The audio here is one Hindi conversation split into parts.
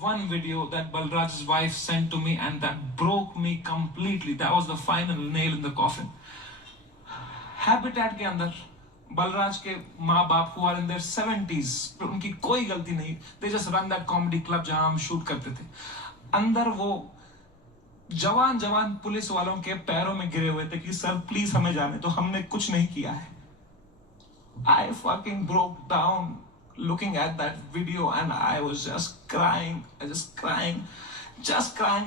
one video that Balraj's wife sent to me and that broke me completely. That was the final nail in the coffin. Habitat के अंदर बलराज के माँ बाप हुआ इन देयर 70s, उनकी कोई गलती नहीं, they just run that comedy club जहां हम शूट करते थे। अंदर वो जवान जवान पुलिस वालों के पैरों में गिरे हुए थे कि सर प्लीज हमें जाने तो, हमने कुछ नहीं किया है। I fucking broke down looking at that video and I was just crying, just crying.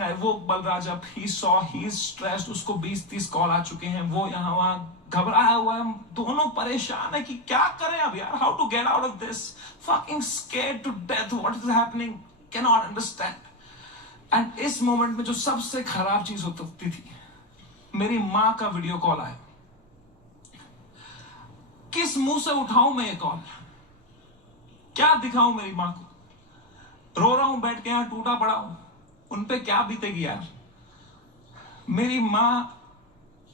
I woke Balraj up, he saw, he's stressed, उसको 20-30 कॉल आ चुके हैं, वो यहाँ वहाँ घबराया हुआ है, दोनों परेशान है कि क्या करें अब यार, how to get out of this, fucking scared to death, what is happening, cannot understand. And इस मोमेंट में जो सबसे खराब चीज होती थी, मेरी माँ का वीडियो कॉल आया। किस मुंह से उठाऊं मैं ये कॉल, क्या दिखाऊं मेरी माँ को, रो रहा हूं बैठ के यहां टूटा पड़ा हूं, उन पे क्या बीतेगी यार। मेरी माँ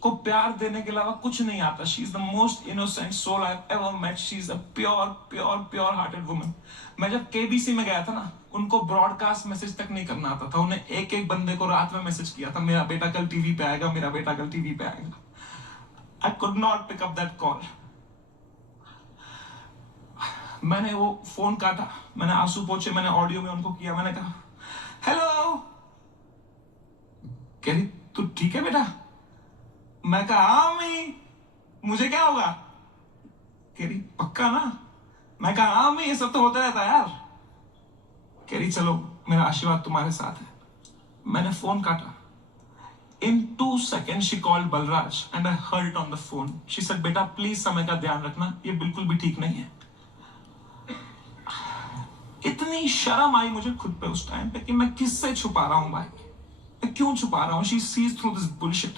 को प्यार देने के अलावा कुछ नहीं आता। She is the most innocent soul I have ever met. She is a pure hearted woman. मैं जब केबीसी में गया था ना, उनको ब्रॉडकास्ट मैसेज तक नहीं करना आता था, उन्हें एक एक बंदे को रात में मैसेज किया था, मेरा बेटा कल टीवी पे आएगा, मेरा बेटा कल टीवी पे आएगा। I could not pick up that call. मैंने वो फोन काटा, मैंने आंसू पोंछे, मैंने ऑडियो में उनको किया, मैंने कहा हेलो। कह रही तू ठीक है बेटा? मैं कहा हाँ मम्मी, मुझे क्या होगा? कह रही पक्का ना? मैं कहा हाँ मम्मी, ये सब तो होता रहता है यार। कह रही चलो मेरा आशीर्वाद तुम्हारे साथ है। मैंने फोन काटा। In 2 seconds she called Balraj and I heard it on the phone. She said बेटा प्लीज समय का ध्यान रखना, ये बिल्कुल भी ठीक नहीं है। इतनी शर्म आई मुझे खुद पे उस टाइम पे कि मैं किससे छुपा रहा हूं भाई, मैं क्यों छुपा रहा हूं। She sees through this bullshit.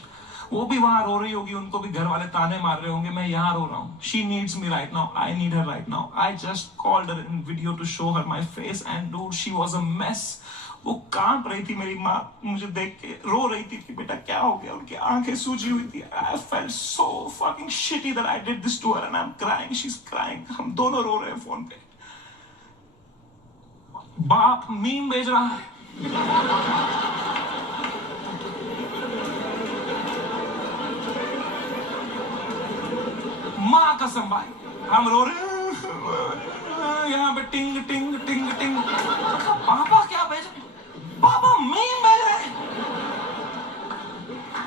वो भी वहां रो रही होगी, उनको भी घर वाले ताने मार रहे होंगे, मैं यहाँ रो रहा हूँ। She needs me right now, I need her right now. I just called her in video to show her my face and dude she was a mess. वो कांप रही थी, मेरी माँ मुझे देख के रो रही थी कि बेटा क्या हो गया, उनकी आंखें सूजी हुई थी। I felt so fucking shitty that I did this to her and I am crying, she is crying. हम दोनों रो रहे हैं फोन पे। बाप मीम भेज रहा है, माँ कसम भाई हम रो रहे हैं यहाँ पे, टिंग टिंग टिंग टिंग। पापा क्या भेज, पापा मीम भेज रहे।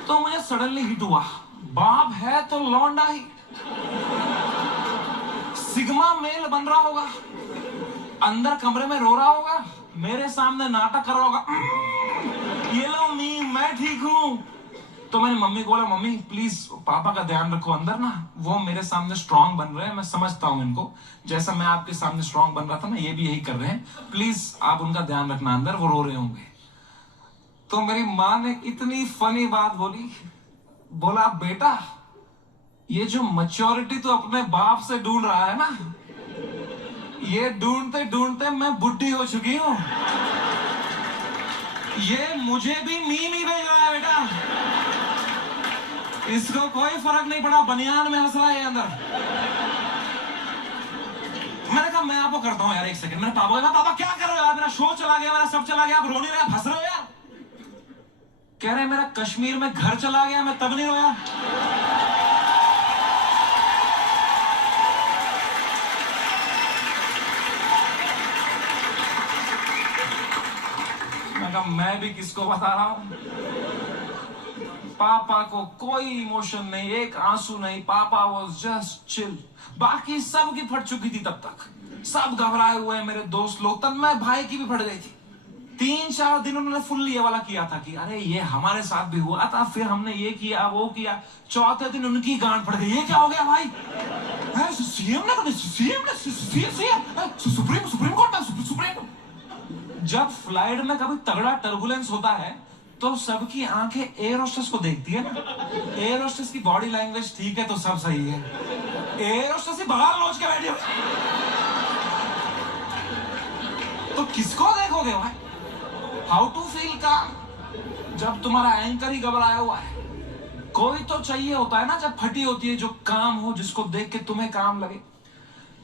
तो मुझे सडनली हिट हुआ, बाप है तो लौंडा ही, सिग्मा मेल बन रहा होगा, अंदर कमरे में रो रहा होगा, मेरे सामने नाटक कर रहा होगा, ये लो मीम मैं ठीक हूं। तो मैंने मम्मी को बोला मम्मी प्लीज पापा का ध्यान रखो, अंदर ना वो मेरे सामने स्ट्रांग बन रहे हैं, मैं समझता हूं इनको, जैसा मैं आपके सामने स्ट्रांग बन रहा था ना, ये भी यही कर रहे हैं, प्लीज आप उनका ध्यान रखना, अंदर वो रो रहे होंगे। तो मेरी माँ ने इतनी फनी बात बोली, बोला बेटा ये जो मैच्योरिटी तो अपने बाप से ढूंढ रहा है ना, ये ढूंढते ढूंढते मैं बुढ़ी हो चुकी हूं, ये मुझे भी मीम ही भेज रहा है बेटा, इसको कोई फर्क नहीं पड़ा, बनियान में हंस रहा है अंदर। मैंने कहा मैं आपको करता हूं यार, एक सेकंड। मैंने पापा कहा पापा क्या कर रहे हो यार, मेरा शो चला गया, मेरा सब चला गया, आप रो नहीं रहे, आप हंस रहे हो यार। कह रहे मेरा कश्मीर में घर चला गया, मैं तब नहीं रोया। मैं भी किसको बता रहा हूं, पापा को कोई इमोशन नहीं, एक आंसू नहीं, पापा वाज जस्ट चिल। बाकी सब की फट चुकी थी तब तक, सब घबराए हुए हैं मेरे दोस्त लोग, तब मैं भाई की भी फट गई थी। 3-4 दिन उन्होंने फुल ये वाला किया था कि अरे ये हमारे साथ भी हुआ था, फिर हमने ये किया वो किया। चौथे दिन उनकी गांड फट गई, ये क्या हो गया भाई, सीएम ने सुप्रीम कोर्ट में सुप्रीम। जब फ्लाइट में कभी तगड़ा टर्बुलेंस होता है तो सबकी आंखें एयर होस्टेस को देखती है ना, एयर होस्टेस की बॉडी लैंग्वेज ठीक है तो सब सही है, एयर होस्टेस ही बाहर लोच के बैठी हुई, तो किसको देखोगे भाई। हाउ टू फील काम जब तुम्हारा एंकर ही घबराया हुआ है। कोई तो चाहिए होता है ना जब फटी होती है, जो काम हो, जिसको देख के तुम्हें काम लगे।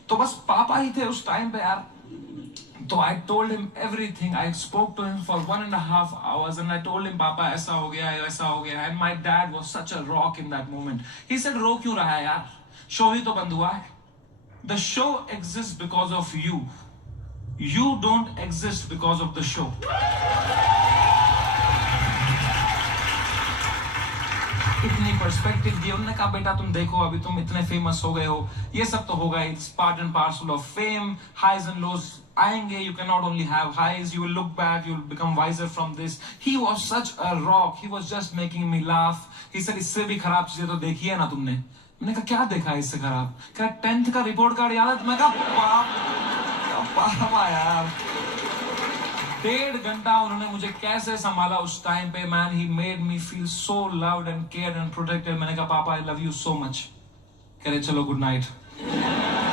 तो बस पापा ही थे उस टाइम पे यार, तो I told him everything. I spoke to him for 1.5 hours and I told him, Papa, ऐसा हो गया, ऐसा हो गया. And my dad was such a rock in that moment. He said, रो क्यों रहा है यार? शो ही तो बंद हुआ है. The show exists because of you. You don't exist because of the show. इतनी पर्सपेक्टिव दी. उन्होंने कहा, बेटा तुम देखो, अभी तुम इतने फेमस हो गए हो, ये सब तो होगा. It's part and parcel of fame. Highs and lows आएंगे. You cannot only have highs. You will look back. You will become wiser from this. He was such a rock. He was just making me laugh. He said, इससे भी खराब चीजें तो देखी है ना तुमने. मैंने कहा, क्या देखा है इससे खराब? क्या 10th का रिपोर्ट कार्ड याद है? मैं कहा, पापा यार. 1.5 घंटा उन्होंने मुझे कैसे संभाला उस टाइम पे. Man, he made me feel so loved and cared and protected. मैंने कहा, पापा I love you so much. कह रहे चलो गुड नाइट.